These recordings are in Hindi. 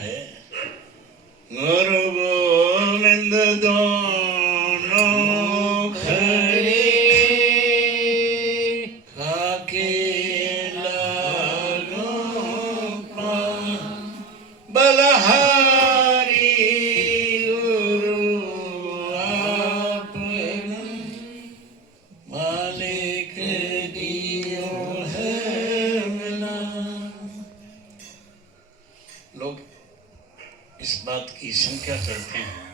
है, गुरु गोविंद दोनों खड़े, खाके लागो बलहारी गुरु आपने मालिक दियो है मिला। लोग इस बात की शंका करते हैं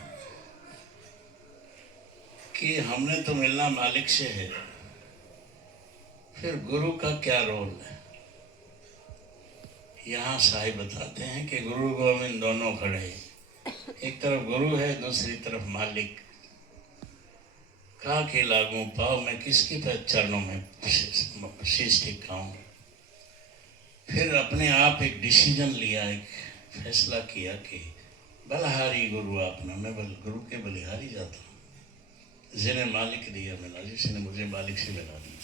कि हमने तो मिलना मालिक से है, फिर गुरु का क्या रोल है। यहाँ साहिब बताते हैं कि गुरु गोविंद दोनों खड़े, एक तरफ गुरु है, दूसरी तरफ मालिक। कहा कि लागू पाओ, मैं किसकी चरणों में शीश टिकाऊं। फिर अपने आप एक डिसीजन लिया, एक फैसला किया कि बलहारी गुरु आपना, मैं गुरु के बलिहारी जाता हूँ। जिन्हें मालिक दिया मिला, जिसने मुझे मालिक से मिला दिया।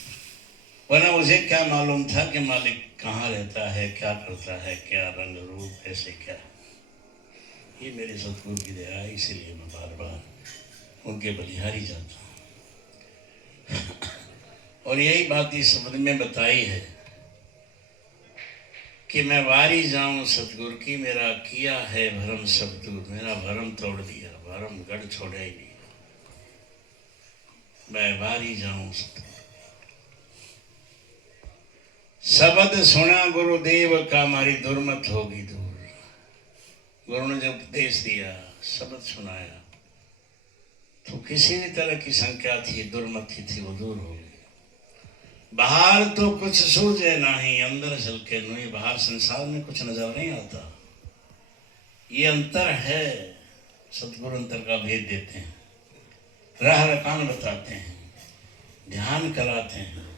वरना मुझे क्या मालूम था कि मालिक कहाँ रहता है, क्या करता है, क्या रंग रूप, ऐसे क्या। ये मेरे सतगुरु की दया है, इसीलिए मैं बार बार उनके बलिहारी जाता हूँ। और यही बात इस शब्द में बताई है कि मैं वारी जाऊं सतगुरु की, मेरा किया है भरम सब दूर। मेरा भरम तोड़ दिया, भरम गढ़ छोड़ा ही नहीं। मैं वारी जाऊं सतगुरु। शब्द सुना गुरुदेव का, मारी दुर्मत होगी दूर। गुरु ने जब उपदेश दिया, शब्द सुनाया, तो किसी भी तरह की शंका थी, दुर्मति थी, वो दूर हो गई। बाहर तो कुछ सूझे नहीं, अंदर झलके नहीं। बाहर संसार में कुछ नजर नहीं आता। ये अंतर है। सतगुरु अंतर का भेद देते हैं, राह रकान बताते हैं, ध्यान कराते हैं।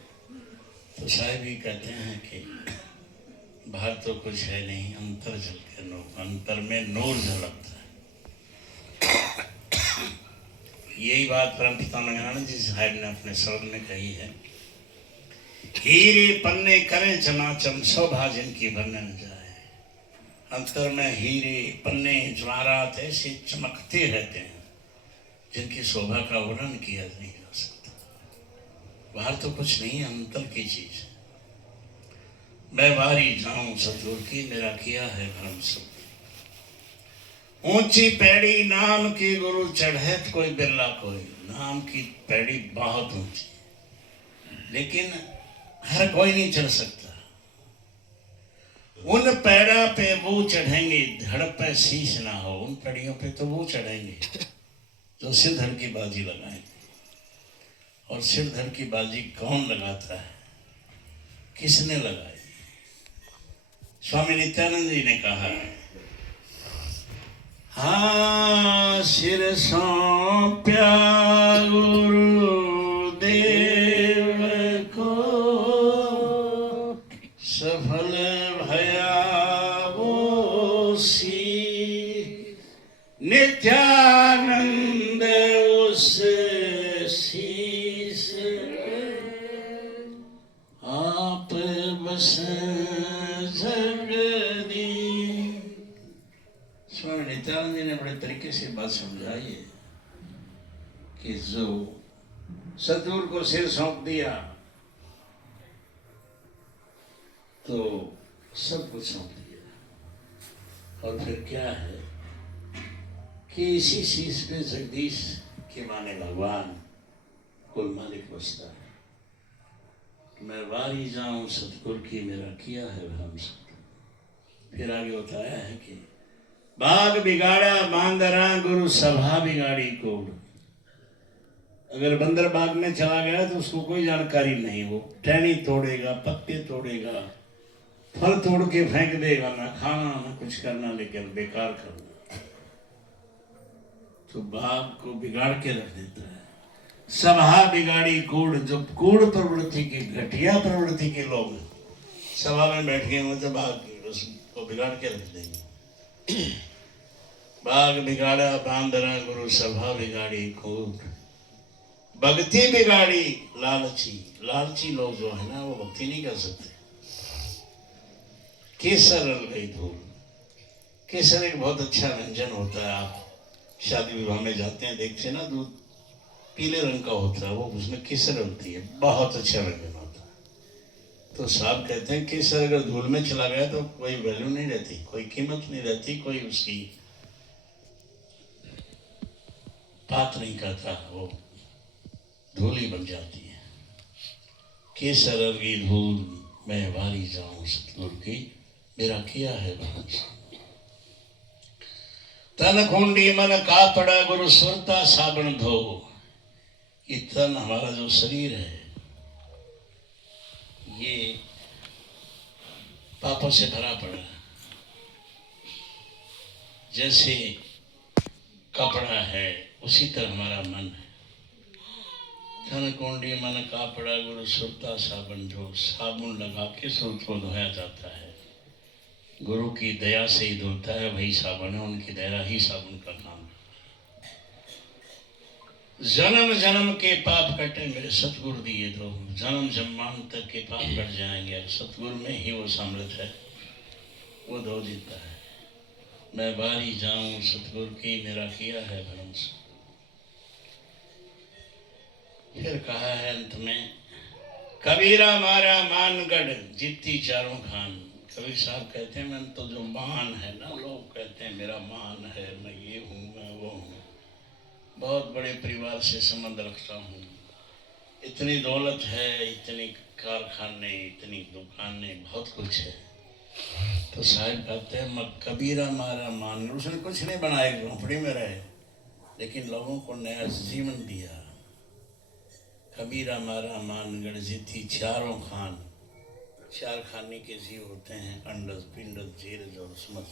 तो साहिब ही कहते हैं कि बाहर तो कुछ है नहीं, अंतर झलके नो, अंतर में नूर झलकता है। यही बात परमपिता नगरानंद जी साहिब ने अपने शब्द में कही है। हीरे पन्ने करें चमाचम, शोभा जिनकी वर्णन जाए। अंतर में हीरे पन्ने जवाहरात ऐसे चमकते रहते हैं जिनकी शोभा का वर्णन किया नहीं जा सकता। बाहर तो कुछ नहीं है, अंतर की चीज है। मैं वारी जाऊं सतगुरु की, मेरा किया है भरम सब। ऊंची पैड़ी नाम की गुरु चढ़े, कोई बिरला कोई। नाम की पैड़ी बहुत ऊंची, लेकिन हर कोई नहीं चढ़ सकता। उन पैड़ा पे वो चढ़ेंगे, धड़ पे शीश ना हो। उन पैड़ियों पे तो वो चढ़ेंगे जो सिरधड़ की बाजी लगाएंगे। और सिरधड़ की बाजी कौन लगाता है, किसने लगाई? स्वामी नित्यानंद जी ने कहा, हाँ सिर सौंप्या गुरुदेव को, सफल भया वो सी। नित्यानंद उस शीस आप बस जगदी। स्वामी नित्यानंद जी ने बड़े तरीके से बात समझाई है कि जो सतगुरु को सिर सौंप दिया तो सब कुछ सौंप दिया। और फिर क्या है कि इसी शीश पे जगदीश के माने भगवान कुल मालिक बसता है। मैं वारी जाऊं सतगुरु की, मेरा किया है भरम सब। फिर आगे बताया है कि बाग बिगाड़ा बांदरा, गुरु सभा बिगाड़ी कोड। अगर बंदर बाग में चला गया तो उसको कोई जानकारी नहीं। वो टहनी तोड़ेगा, पत्ते तोड़ेगा, फल तोड़ के फेंक देगा, ना खाना ना कुछ करना, लेकिन बेकार करना। तो बाग को बिगाड़ के रख देता है। सभा बिगाड़ी कूड़, जो कूड़ प्रवृत्ति के, घटिया प्रवृत्ति के लोग सभा में बैठ गए हों तो बाग को बिगाड़ के रख देंगे। बाग बिगाड़ा बांदरा, गुरु सभा बिगाड़ी कूड़। भक्ति बिगाड़ी लालची। लालची लोग जो है ना, वो भक्ति नहीं कर सकते। केसर रल गई धूल। केसर एक बहुत अच्छा व्यंजन होता है। आप शादी विवाह में जाते हैं, देखते हैं ना, दूध पीले रंग का होता है, वो उसमें केसर होती है, बहुत अच्छा व्यंजन होता है। तो साहब कहते हैं केसर अगर धूल में चला गया तो कोई वैल्यू नहीं रहती, कोई कीमत नहीं रहती, कोई उसकी बात नहीं करता, वो धूल ही बन जाती है। केसर की धूल मैं वारी जाऊं सतगुरु की, मेरा किया है भरोसा। तन खूंडी मन कापड़ा गुरु सुरता साबन धो। ये तन हमारा जो शरीर है ये पापों से भरा पड़ा है। जैसे कपड़ा है उसी तरह हमारा मन है। तन कुंडी मन कापड़ा गुरु सुरता साबन धो। साबुन लगा के सुर को धोया जाता है, गुरु की दया से ही धोता है, वही साबुन है, उनकी दया ही साबुन का काम है। जन्म जन्म के पाप कटे मेरे सतगुरु दिए दो। जन्म जन्मान तक के पाप कट जाएंगे, सतगुरु में ही वो समृद्ध है, वो धो देता है। मैं बारी जाऊं सतगुरु की, मेरा किया है भरोसा। फिर कहा है अंत में, कबीरा मारा मानगढ़ जीती चारों खान। कबीर साहब कहते हैं, मैं तो जो मान है ना, लोग कहते हैं मेरा मान है, मैं ये हूँ मैं वो हूँ, बहुत बड़े परिवार से संबंध रखता हूँ, इतनी दौलत है, इतनी कारखाने, इतनी दुकानें, बहुत कुछ है। तो साहब कहते हैं, मैं कबीरा मारा मान। उसने कुछ नहीं बनाया, झोंपड़ी में रहे, लेकिन लोगों को नया जीवन दिया। कबीरा मारा मानगढ़ जीती चारों खान। चार खाने के जीव होते हैं, अंडस पिंडस जीरज और समस।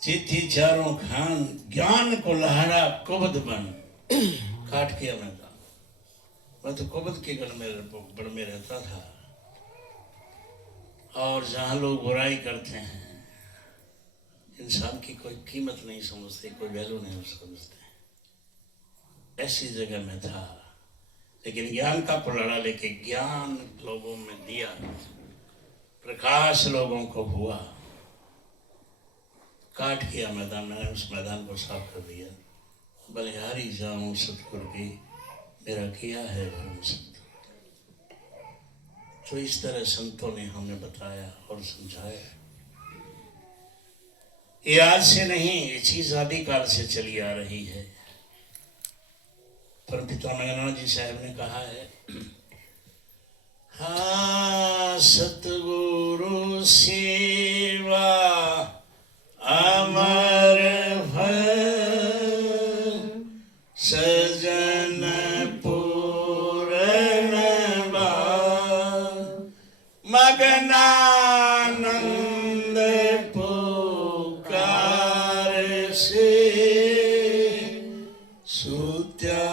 जीती चारों खान, ज्ञान को लहरा कुबद बन। काट किया मैं तो कुबद के गढ़ में रहता था, और जहाँ लोग बुराई करते हैं, इंसान की कोई कीमत नहीं समझते, कोई वैल्यू नहीं समझते, ऐसी जगह में था। लेकिन ज्ञान का पुलाड़ा लेके ज्ञान लोगों में दिया, प्रकाश लोगों को हुआ। काट किया मैदान, मैंने उस मैदान को साफ कर दिया। बलिहारी जाऊं सतगुरु की, मेरा किया है भरोसा। तो इस तरह संतों ने हमें बताया और समझाया। ये आज से नहीं, ये चीज आदिकाल से चली आ रही है। परमपिता नगरनाथ जी साहब ने कहा है, हाँ सतगुरु सेवा अमर फल, सजन पूर्ण बाल, मगनानंद पुकार से, सुत्या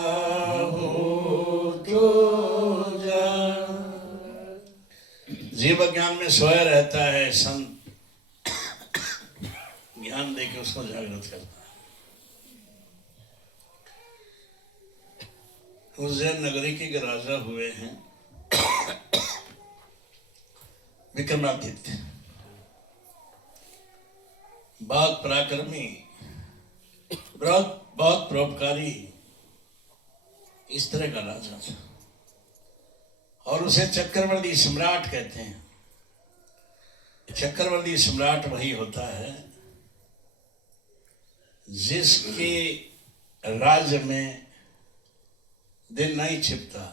जीव ज्ञान में सोया रहता है, संत ज्ञान देके उसको जागृत करता है। उज्जैन नगरी के राजा हुए हैं विक्रमादित्य, बहुत पराक्रमी, बहुत परोपकारी, इस तरह का राजा था। और उसे चक्रवर्ती सम्राट कहते हैं। चक्रवर्ती सम्राट वही होता है जिसके राज्य में दिन नहीं छिपता,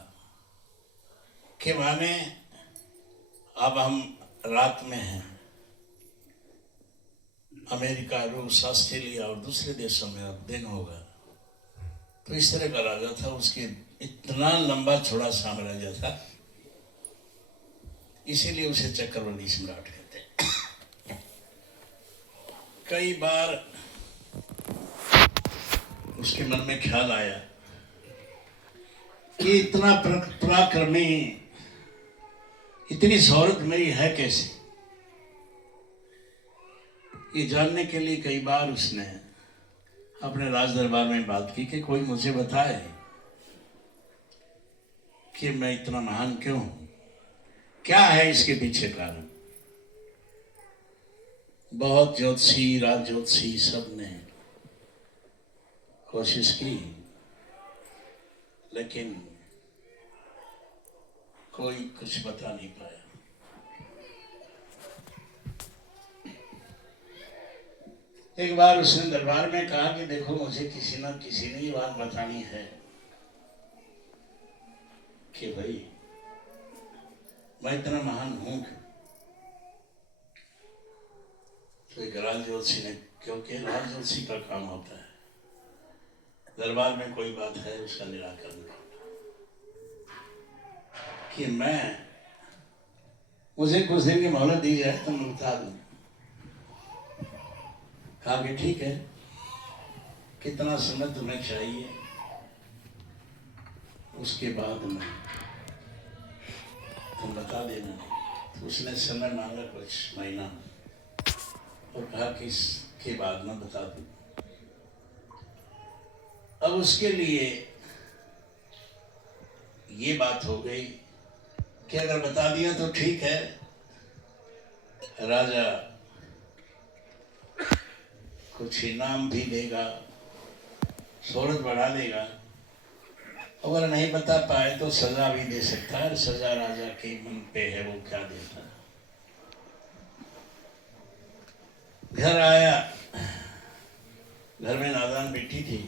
के माने अब हम रात में हैं, अमेरिका, रूस, ऑस्ट्रेलिया और दूसरे देशों में अब दिन होगा। तो इस तरह का राजा था, उसके इतना लंबा चौड़ा साम्राज्य था, इसीलिए उसे चक्रवर्ती सम्राट कहते हैं। कई बार उसके मन में ख्याल आया कि इतना पराक्रमी, इतनी शौहरत मेरी है कैसे। ये जानने के लिए कई बार उसने अपने राज दरबार में बात की कि कोई मुझे बताए कि मैं इतना महान क्यों हूं, क्या है इसके पीछे कारण। बहुत ज्योतिषी, राज ज्योतिषी सब ने कोशिश की, लेकिन कोई कुछ बता नहीं पाया। एक बार उसने दरबार में कहा कि देखो, मुझे किसी न किसी ने ये बात बतानी है कि भाई मैं इतना महान हूं क्यों। तो एक राज ज्योतिषी ने, क्योंकि राज ज्योतिषी का काम होता है दरबार में कोई बात है उसका निराकरण कि मुझे कुछ दिन की मोहलत दी जाए तो मैं बता दूं। कहा कि ठीक है, कितना समय तुम्हें चाहिए, उसके बाद में तुम बता देना। तो उसने समय मांगा कुछ महीना और कहा कि इसके बाद में बता दूं। अब उसके लिए ये बात हो गई कि अगर बता दिया तो ठीक है, राजा कुछ इनाम भी देगा, शोहरत बढ़ा देगा। अगर नहीं बता पाए तो सजा भी दे सकता है। सजा राजा के मन पे है, वो क्या देता है। घर आया, घर में नादान बेटी थी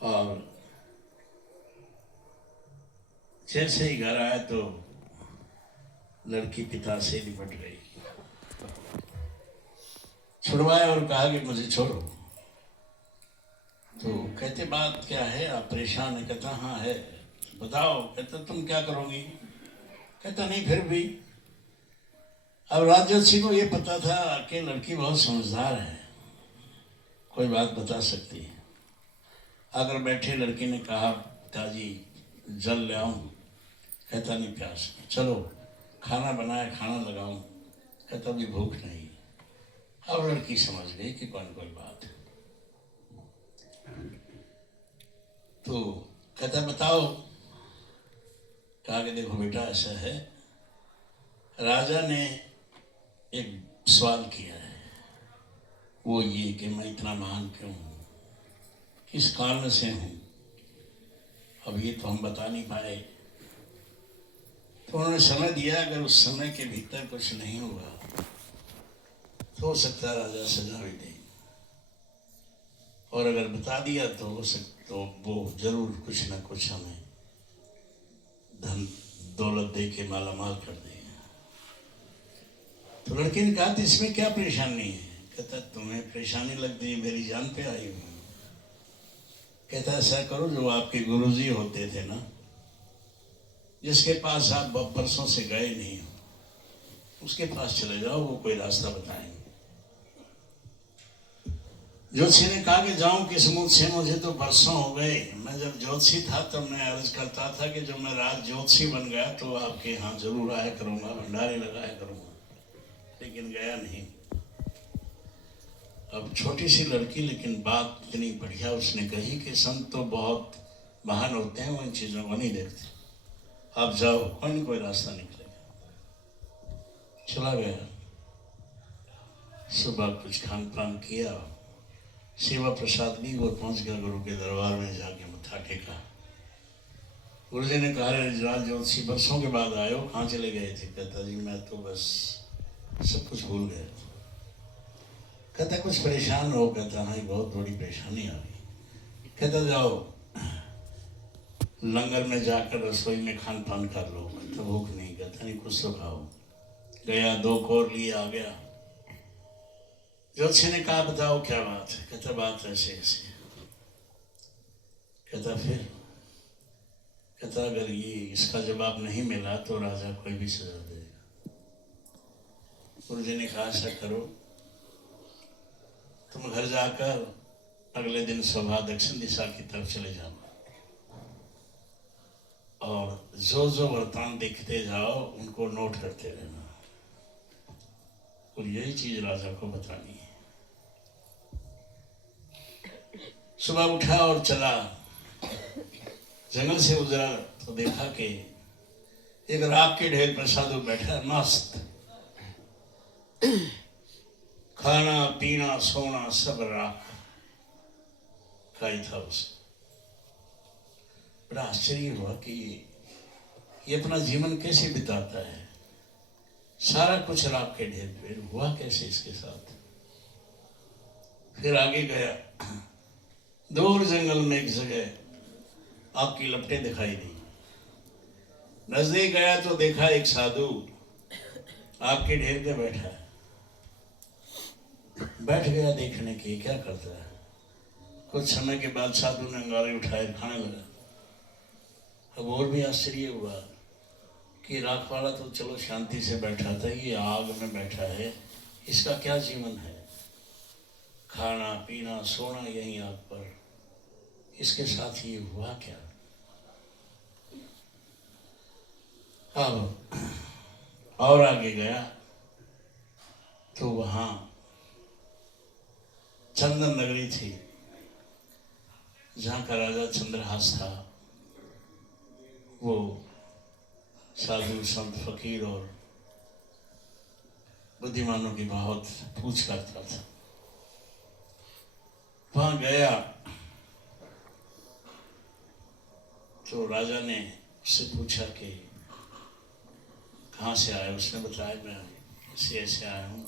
और जैसे ही घर आया तो लड़की पिता से निपट गई, छुड़वाया और कहा कि मुझे छोड़ो। तो कहते बात क्या है, आप परेशान है। कहता हाँ है, बताओ। कहता तुम क्या करोगी। कहता नहीं फिर भी। अब राजज्योतिषी को ये पता था कि लड़की बहुत समझदार है, कोई बात बता सकती है। अगर बैठे लड़की ने कहा पिताजी जल ले आऊं। कहता नहीं प्यास, चलो खाना बनाया, खाना लगाऊं। कहता भी भूख नहीं। अब लड़की समझ गई कि कौन कोई बात है। तो कहता बताओ। कहा कि देखो बेटा ऐसा है, राजा ने एक सवाल किया है, वो ये कि मैं इतना महान क्यों हूं, किस कारण से हूं। अब ये तो हम बता नहीं पाए। तो उन्होंने समय दिया, अगर उस समय के भीतर कुछ नहीं हुआ तो हो सकता है राजा सजा भी दे, और अगर बता दिया तो हो सकता तो वो जरूर कुछ ना कुछ हमें धन दौलत दे के माला माल कर देगा। तो लड़के ने कहा इसमें क्या परेशानी है। कहता तुम्हें परेशानी लगती है, मेरी जान पे आई हूँ। कहता ऐसा करो, जो आपके गुरुजी होते थे ना, जिसके पास आप परसों से गए नहीं हो, उसके पास चले जाओ, वो कोई रास्ता बताएंगे। ज्योतिषी ने कहा कि जाऊं किस मुंह से, मुझे तो बरसों हो गए। मैं जब ज्योतिषी था तब मैं अर्ज करता था कि जब मैं राज ज्योतिषी बन गया तो आपके यहाँ जरूर आया करूंगा, भंडारे लगाया करूंगा, लेकिन गया नहीं। अब छोटी सी लड़की, लेकिन बात इतनी बढ़िया उसने कही कि संत तो बहुत महान होते हैं, वो इन चीजों को नहीं देखते। आप जाओ, कोई रास्ता निकलेगा। चला गया। सुबह कुछ खान पान किया, सेवा प्रसाद ली और पहुंच गया गुरु के दरबार में। जाके मत्था टेका। गुरु जी ने कहा राज ज्योतिषी बरसों के बाद आए हो, कहाँ चले गए थे। कहता जी मैं तो बस सब कुछ भूल गया। कहता कुछ परेशान हो। कहता हाँ बहुत बड़ी परेशानी आ गई। कहता जाओ लंगर में जाकर रसोई में खान पान कर लो। कहता भूख नहीं। कहता नहीं कुछ तो खाओ। गया, 2 कोर लिए आ गया। ज्योतिषी ने कहा बताओ क्या बात है। कहता बात ऐसे ऐसे। कहता फिर। कहता अगर ये इसका जवाब नहीं मिला तो राजा कोई भी सजा देगा। गुरु जी ने कहा ऐसा करो, तुम घर जाकर अगले दिन सुबह दक्षिण दिशा की तरफ चले जाओ और जो जो वरदान देखते जाओ उनको नोट करते रहना, और यही चीज राजा को बतानी है। सुबह उठा और चला, जंगल से गुजरा तो देखा कि एक राख के ढेर पर साधु बैठा मस्त। खाना पीना सोना सब राख का ही था उसे। बड़ा आश्चर्य हुआ कि ये अपना जीवन कैसे बिताता है, सारा कुछ राख के ढेर पे, हुआ कैसे इसके साथ। फिर आगे गया, दूर जंगल में एक जगह आग की लपटें दिखाई दी। नजदीक गया तो देखा एक साधु आपके ढेर पे बैठा है। बैठ गया देखने की क्या करता है। कुछ समय के बाद साधु ने अंगारे उठाए खाने लगा। अब और भी आश्चर्य हुआ कि राख वाला तो चलो शांति से बैठा था, ये आग में बैठा है, इसका क्या जीवन है, खाना पीना सोना यहीं आग पर, इसके साथ ये हुआ क्या। अब और आगे गया तो वहां चंदन नगरी थी, जहाँ का राजा चंद्रहास था। वो साधु संत फकीर और बुद्धिमानों की बहुत पूछ करता था। वहां गया तो राजा ने उससे पूछा कि कहाँ से आया। उसने बताया मैं ऐसे ऐसे आया हूँ,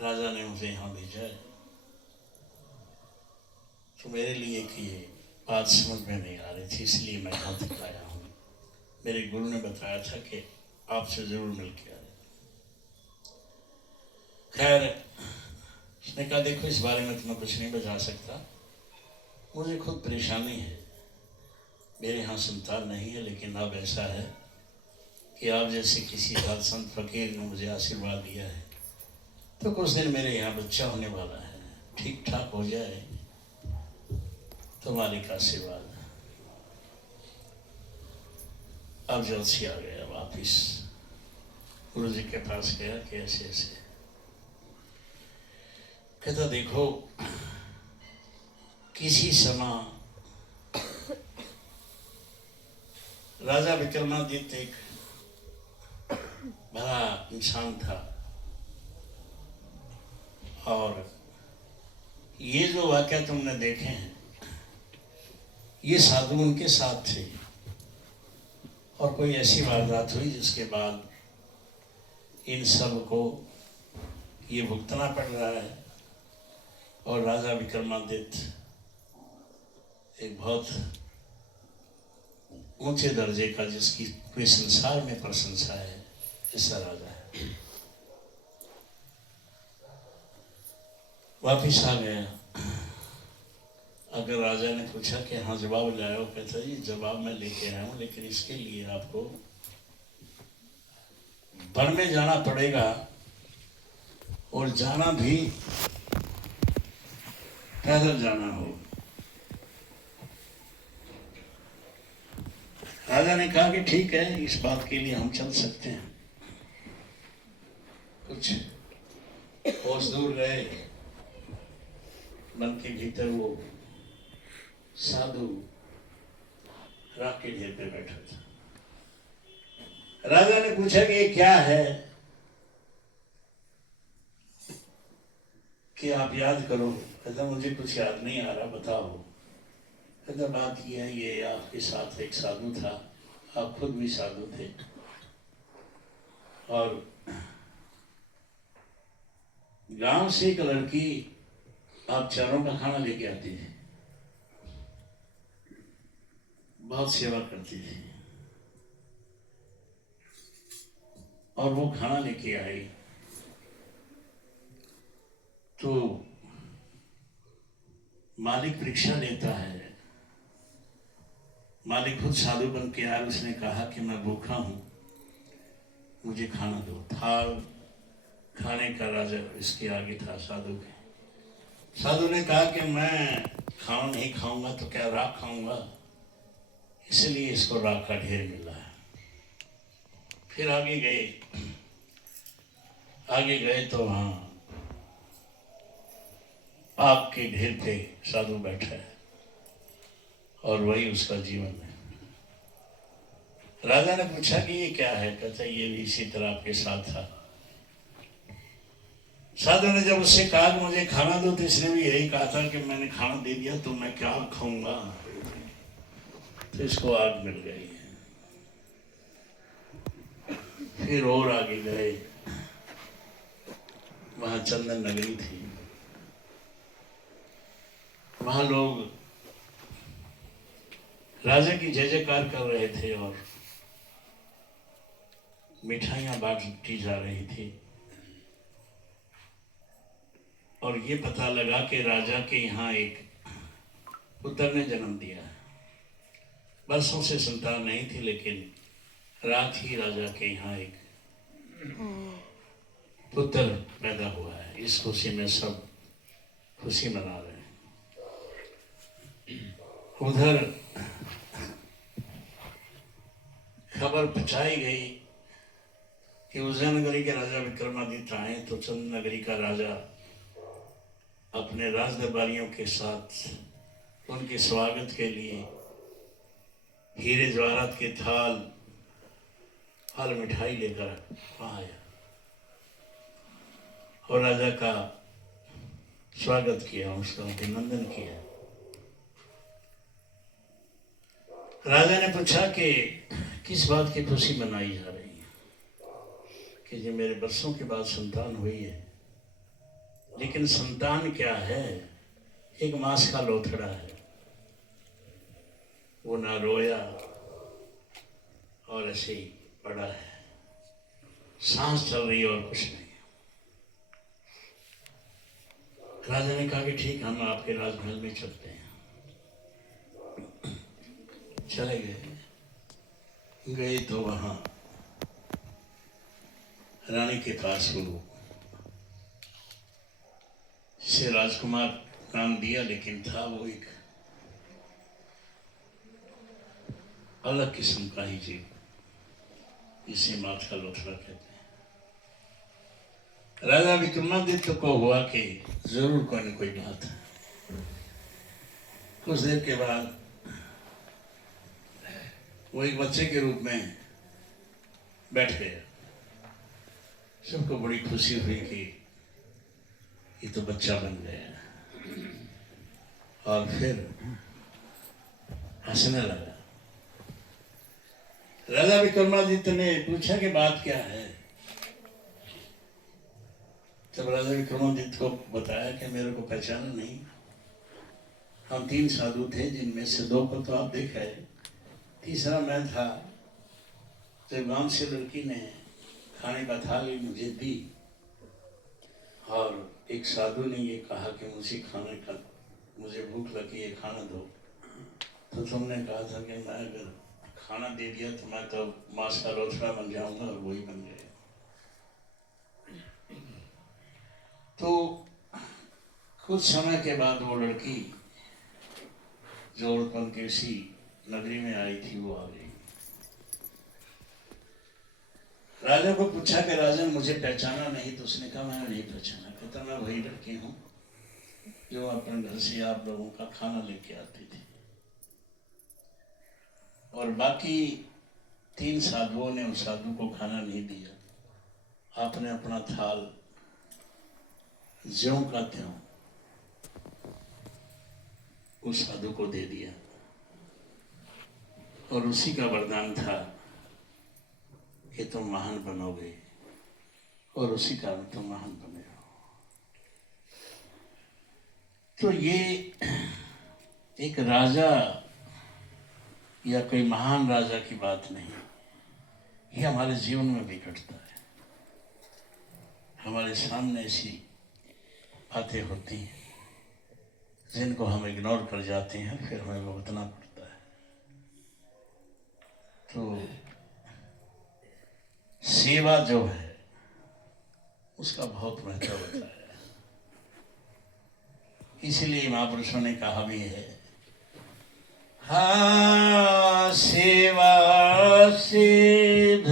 राजा ने मुझे यहाँ भेजा है। तो मेरे लिए कि ये बात समझ में नहीं आ रही थी, इसलिए मैं यहाँ तक आया हूँ। मेरे गुरु ने बताया था कि आपसे जरूर मिल के आए। खैर उसने कहा देखो इस बारे में तुम्हें कुछ नहीं बता सकता, मुझे खुद परेशानी है, मेरे यहाँ संतान नहीं है, लेकिन अब ऐसा है कि आप जैसे किसी साध संत फकीर ने मुझे आशीर्वाद दिया है, तो कुछ दिन मेरे यहाँ बच्चा होने वाला है, ठीक ठाक हो जाए तुम्हारे का आशीर्वाद। अब ज्योतिषी आ गया वापिस, गुरु जी के पास गया कि ऐसे ऐसे। कहता देखो किसी समय राजा विक्रमादित्य एक बड़ा इंसान था, और ये जो वाक्य तुमने देखे हैं ये साधु उनके साथ थे, और कोई ऐसी वारदात हुई जिसके बाद इन सब को ये भुगतना पड़ रहा है। और राजा विक्रमादित्य एक बहुत ऊंचे दर्जे का, जिसकी पूरे संसार में प्रशंसा है, ऐसा राजा है। वापिस आ गया। अगर राजा ने पूछा कि हाँ जवाब लाए हो, कहता ये जवाब मैं लेके आया हूँ, लेकिन इसके लिए आपको वन में जाना पड़ेगा, और जाना भी पैदल जाना हो। राजा ने कहा कि ठीक है, इस बात के लिए हम चल सकते हैं। कुछ कोस दूर गए, वन के भीतर वो साधु राख के ढेर पे बैठा था। राजा ने पूछा कि ये क्या है, कि आप याद करो। कहता मुझे कुछ याद नहीं आ रहा, बताओ। कहता बात यह है, ये आपके साथ एक साधु था, आप खुद भी साधु थे, और गांव से एक लड़की आप चारों का खाना लेके आती थी, बहुत सेवा करती थी, और वो खाना लेके आई तो मालिक परीक्षा लेता है। मालिक खुद साधु बन के आया, उसने कहा कि मैं भूखा हूं, मुझे खाना दो। थाल खाने का राजा इसके आगे था, साधु के। साधु ने कहा कि मैं खाना नहीं खाऊंगा तो क्या राख खाऊंगा, इसलिए इसको राख का ढेर मिला है। फिर आगे गए तो वहां आपके ढेर पे साधु बैठा है, और वही उसका जीवन है। राजा ने पूछा कि ये क्या है। कहता ये भी इसी तरह आपके साथ था, साधु ने जब उससे कहा कि मुझे खाना दो, तो इसने भी यही कहा था कि मैंने खाना दे दिया तो मैं क्या खाऊंगा, तो इसको आग मिल गई। फिर और आगे गए, वहां चंदन नगरी थी, वहां लोग राजा की जय जयकार कर रहे थे और मिठाइयां बांटी जा रही थी। और ये पता लगा कि राजा के यहाँ एक पुत्र ने जन्म दिया है। बरसों से संतान नहीं थी, लेकिन रात ही राजा के यहाँ एक पुत्र पैदा हुआ है। इस खुशी में सब खुशी मना रहे हैं। उधर खबर पहुंचाई गई कि उज्जैनगरी के राजा विक्रमादित्य आए, तो चंद नगरी का राजा अपने राज दरबारियों के साथ उनके स्वागत के लिए हीरे जवाहरात के थाल फल मिठाई लेकर वहां आया और राजा का स्वागत किया, उसका अभिनंदन किया। राजा ने पूछा कि किस बात की खुशी मनाई जा रही है, कि जो मेरे बरसों के बाद संतान हुई है, लेकिन संतान क्या है, एक मास का लोथड़ा है, वो ना रोया और ऐसे ही पड़ा है, सांस चल रही है और कुछ नहीं। राजा ने कहा कि ठीक, हम आपके राजमहल में चलते हैं। चले गए तो वहां रानी के पास वो से राजकुमार नाम दिया, लेकिन था वो एक अलग किस्म का ही जीव, इसे माथ का लोथड़ा कहते हैं। राजा विक्रमादित्य को हुआ कि जरूर कोई न कोई बात है। कुछ देर के बाद वो एक बच्चे के रूप में बैठ गया। सबको बड़ी खुशी हुई कि ये तो बच्चा बन गया, और फिर हंसने लगा। राजा विक्रमादित्य ने पूछा कि बात क्या है। तब राजा विक्रमादित्य को बताया कि मेरे को पहचाना नहीं, हम 3 साधु थे, जिनमें से 2 को तो आप देख आए, तीसरा मैं था। जब गांव से लड़की ने खाने का थाल मुझे दी और एक साधु ने ये कहा कि मुझे भूख लगी है, खाना दो, तो तुमने कहा था कि मैं अगर खाना दे दिया तो मैं तो मांस का लोथड़ा बन जाऊंगा, और वही बन गया। तो कुछ समय के बाद वो लड़की जो औरतन के उसी नगरी में आई थी, वो आ गई। राजा को पूछा कि राजन मुझे पहचाना नहीं, तो उसने कहा मैंने नहीं पहचाना। कहता मैं वही लड़की हूँ जो अपने घर से आप लोगों का खाना लेके आती थी। और बाकी 3 साधुओं ने उस साधु को खाना नहीं दिया, आपने अपना थाल ज्यों का त्यों उस साधु को दे दिया, और उसी का वरदान था कि तुम महान बनोगे, और उसी कारण तुम महान बने हो। तो ये एक राजा या कोई महान राजा की बात नहीं, ये हमारे जीवन में भी घटता है। हमारे सामने ऐसी बातें होती हैं जिनको हम इग्नोर कर जाते हैं, फिर हमें भुगतना पड़ता है। तो सेवा जो है उसका बहुत महत्व होता है। इसीलिए महापुरुषों ने कहा भी है, हाँ सेवा सिद्ध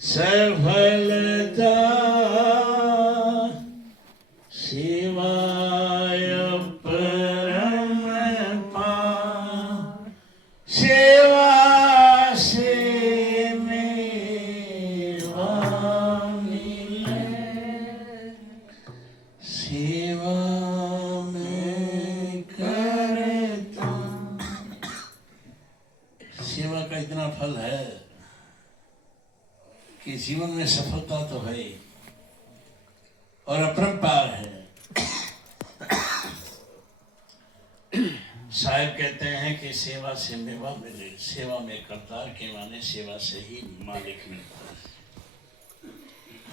सफलता, सेवाय परम पार, सेवा से मेवा मिले का इतना फल है कि जीवन में सफलता तो है और अपरंपार है। साहब कहते हैं कि सेवा से मेवा मिले, सेवा में करतार के माने सेवा से ही मालिक मिलता है।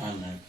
आनंद